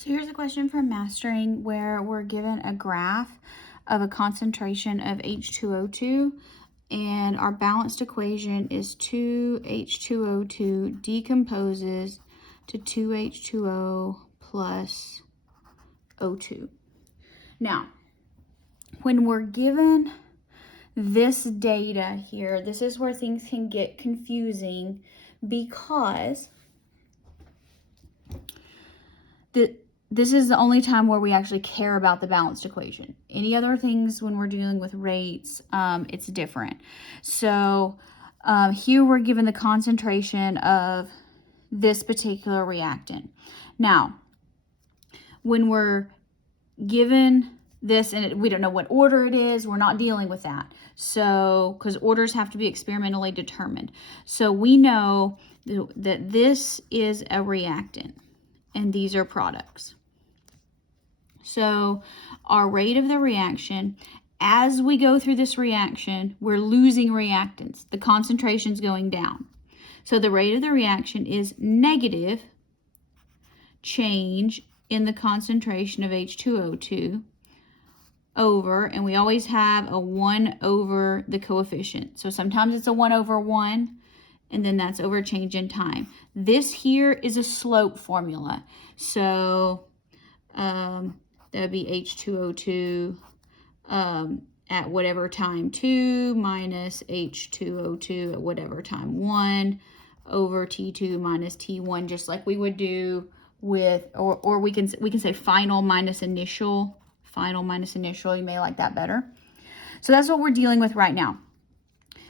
So here's a question from Mastering where we're given a graph of a concentration of H2O2 and our balanced equation is 2H2O2 decomposes to 2H2O plus O2. Now, when we're given this data here, this is where things can get confusing because this is the only time where we actually care about the balanced equation. Any other things when we're dealing with rates, it's different. So here we're given the concentration of this particular reactant. Now, when we're given this, and we don't know what order it is, we're not dealing with that. So, because orders have to be experimentally determined. So we know that this is a reactant and these are products. So our rate of the reaction, as we go through this reaction, we're losing reactants. The concentration's going down. So the rate of the reaction is negative change in the concentration of H2O2 over, and we always have a 1 over the coefficient. So sometimes it's a 1 over 1, and then that's over change in time. This here is a slope formula. So that would be H2O2 at whatever time 2 minus H2O2 at whatever time 1 over T2 minus T1, just like we would do with, or we can say final minus initial. Final minus initial, you may like that better. So that's what we're dealing with right now.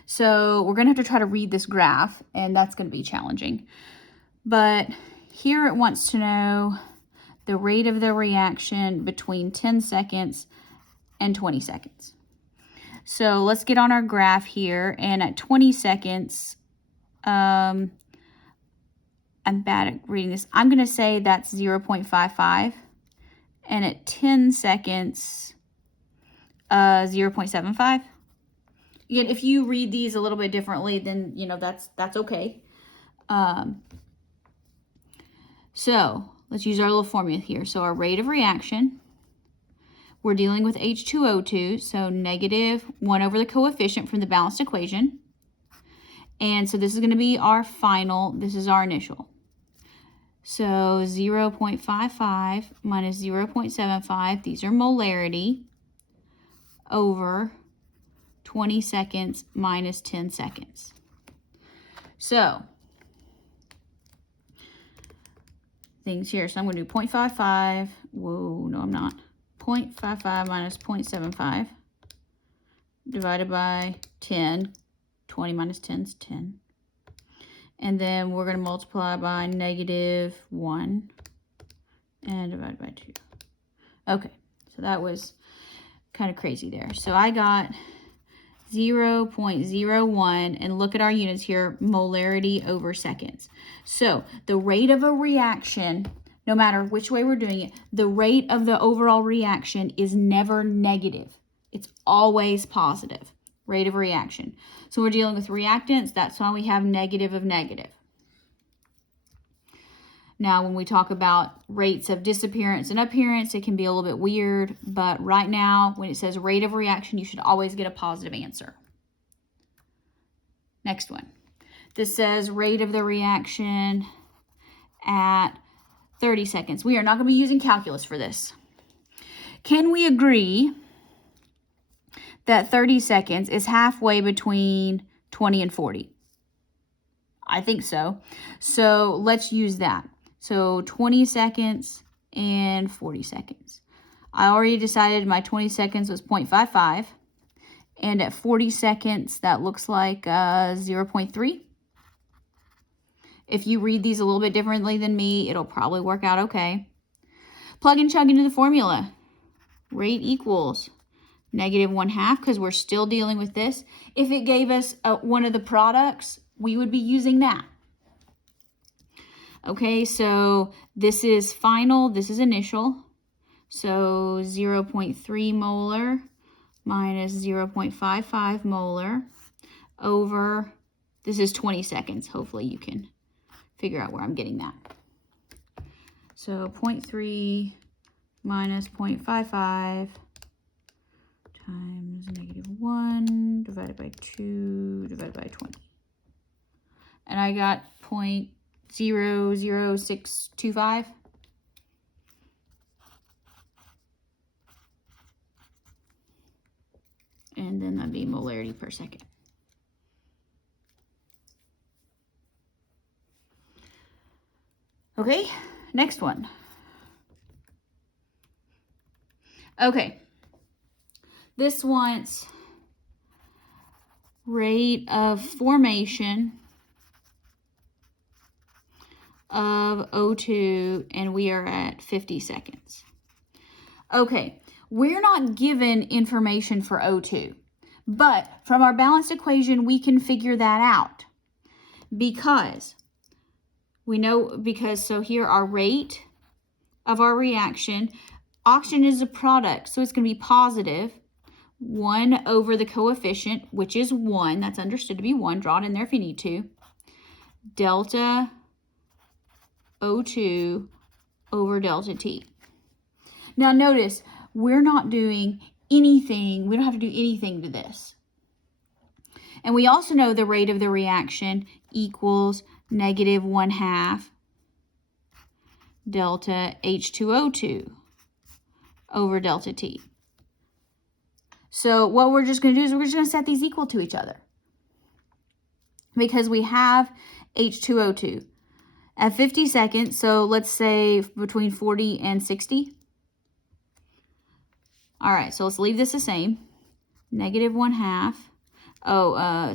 So we're going to have to try to read this graph, and that's going to be challenging. But here it wants to know the rate of the reaction between 10 seconds and 20 seconds. So let's get on our graph here, and at 20 seconds, I'm bad at reading this. I'm going to say that's 0.55, and at 10 seconds, 0.75. Again, if you read these a little bit differently, then that's okay. So let's use our little formula here. So our rate of reaction, we're dealing with H2O2, so negative 1 over the coefficient from the balanced equation. And so this is going to be our final, this is our initial. So 0.55 minus 0.75, these are molarity, over 20 seconds minus 10 seconds. So things here. So I'm going to do 0.55. Whoa, no, I'm not. 0.55 minus 0.75 divided by 10. 20 minus 10 is 10. And then we're going to multiply by negative 1 and divide by 2. Okay, so that was kind of crazy there. So I got 0.01, and look at our units here, molarity over seconds. So the rate of a reaction, no matter which way we're doing it, the rate of the overall reaction is never negative. It's always positive, rate of reaction. So we're dealing with reactants, that's why we have negative of negative. Now, when we talk about rates of disappearance and appearance, it can be a little bit weird, but right now, when it says rate of reaction, you should always get a positive answer. Next one. This says rate of the reaction at 30 seconds. We are not going to be using calculus for this. Can we agree that 30 seconds is halfway between 20 and 40? I think so. So let's use that. So 20 seconds and 40 seconds. I already decided my 20 seconds was 0.55. And at 40 seconds, that looks like 0.3. If you read these a little bit differently than me, it'll probably work out okay. Plug and chug into the formula. Rate equals negative 1/2, because we're still dealing with this. If it gave us one of the products, we would be using that. Okay, so this is final, this is initial. So 0.3 molar minus 0.55 molar over, this is 20 seconds. Hopefully you can figure out where I'm getting that. So 0.3 minus 0.55 times -1 divided by 2 divided by 20. And I got 0.00625. And then that'd be molarity per second. Okay, next one. Okay, this wants rate of formation of O2, and we are at 50 seconds. Okay, we're not given information for O2, but from our balanced equation, we can figure that out because we know, so here our rate of our reaction, oxygen is a product, so it's going to be positive 1 over the coefficient, which is 1. That's understood to be 1. Draw it in there if you need to. Delta O2 over delta T. Now notice, we're not doing anything. We don't have to do anything to this. And we also know the rate of the reaction equals -1/2 delta H2O2 over delta T. So what we're just going to do is we're just going to set these equal to each other because we have H2O2 at 50 seconds. So let's say between 40 and 60. All right, so let's leave this the same. -1/2.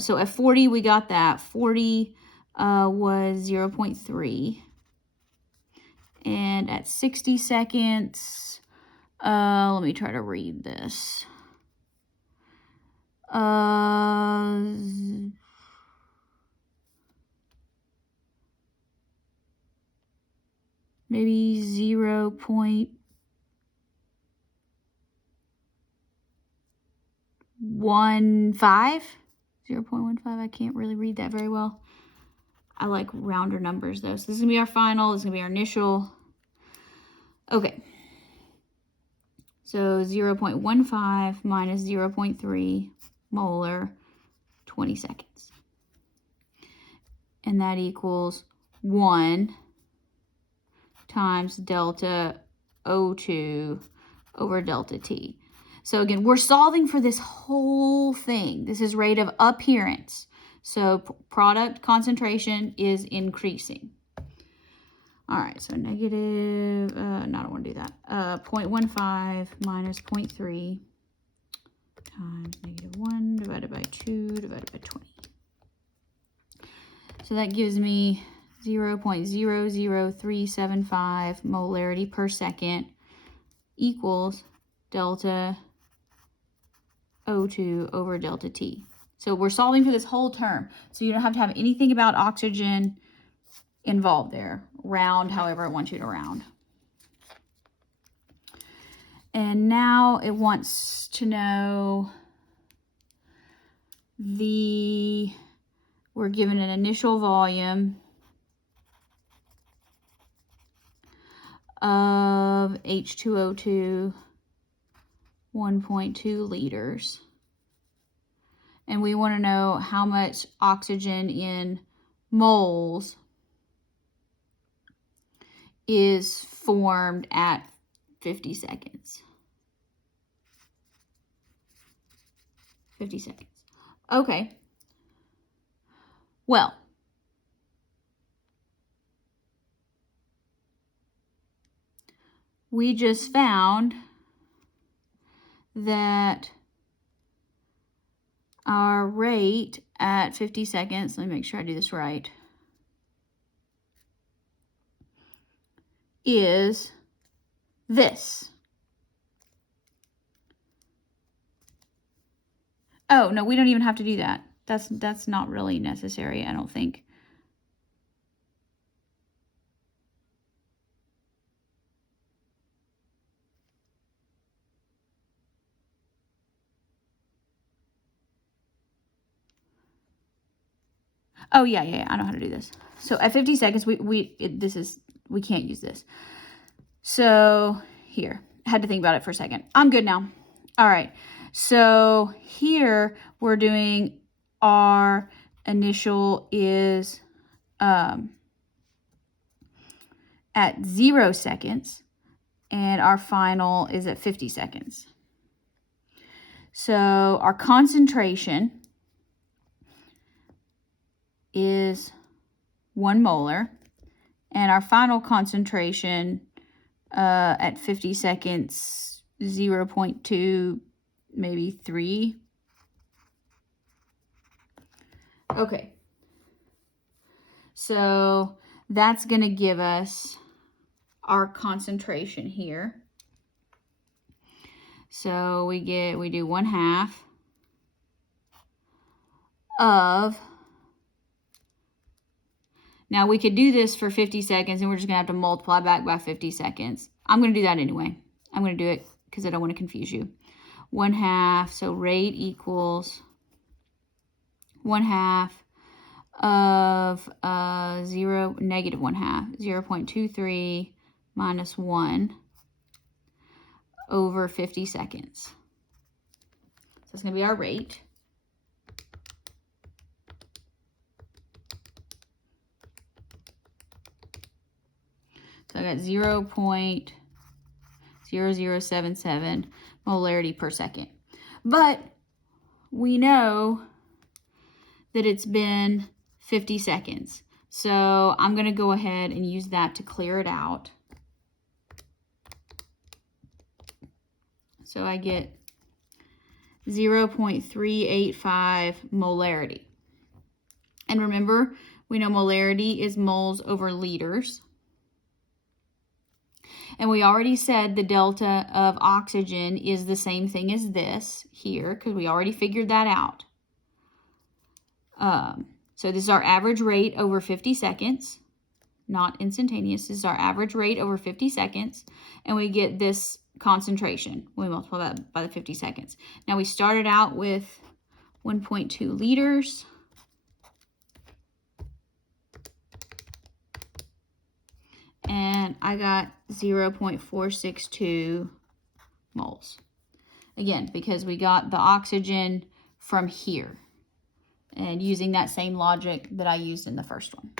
So at 40 we got that. 40 was 0.3. And at 60 seconds, let me try to read this. Maybe 0.15. I can't really read that very well. I like rounder numbers though. So this is gonna be our final, this is gonna be our initial. Okay. So 0.15 minus 0.3 molar, 20 seconds. And that equals 1 times delta O2 over delta T. So again, we're solving for this whole thing. This is rate of appearance. So product concentration is increasing. All right, so negative, no, I don't want to do that. 0.15 minus 0.3 times -1 divided by 2 divided by 20. So that gives me 0.00375 molarity per second equals delta O2 over delta T. So we're solving for this whole term. So you don't have to have anything about oxygen involved there. Round however it wants you to round. And now it wants to know we're given an initial volume of H2O2, 1.2 liters. And we want to know how much oxygen in moles is formed at 50 seconds. 50 seconds. Okay. Well, we just found that our rate at 50 seconds, let me make sure I do this right, is this. Oh, no, we don't even have to do that. That's not really necessary, I don't think. Oh, yeah, I know how to do this. So at 50 seconds, we can't use this. So here, I had to think about it for a second. I'm good now. All right. So here we're doing our initial is at 0 seconds, and our final is at 50 seconds. So our concentration is 1 molar, and our final concentration at 50 seconds, 0.2, maybe 3. Okay. So that's going to give us our concentration here. So we do 1/2 of, now we could do this for 50 seconds and we're just gonna have to multiply back by 50 seconds. I'm gonna do that anyway. I'm gonna do it because I don't want to confuse you. 1/2, so rate equals 1/2 of negative 1/2, 0.23 minus 1 over 50 seconds. So it's going to be our rate. So I got 0.0077 molarity per second. But we know that it's been 50 seconds. So I'm going to go ahead and use that to clear it out. So I get 0.385 molarity. And remember, we know molarity is moles over liters. And we already said the delta of oxygen is the same thing as this here, because we already figured that out. So this is our average rate over 50 seconds, not instantaneous. This is our average rate over 50 seconds, and we get this concentration. We multiply that by the 50 seconds. Now we started out with 1.2 liters. And I got 0.462 moles. Again, because we got the oxygen from here, and using that same logic that I used in the first one.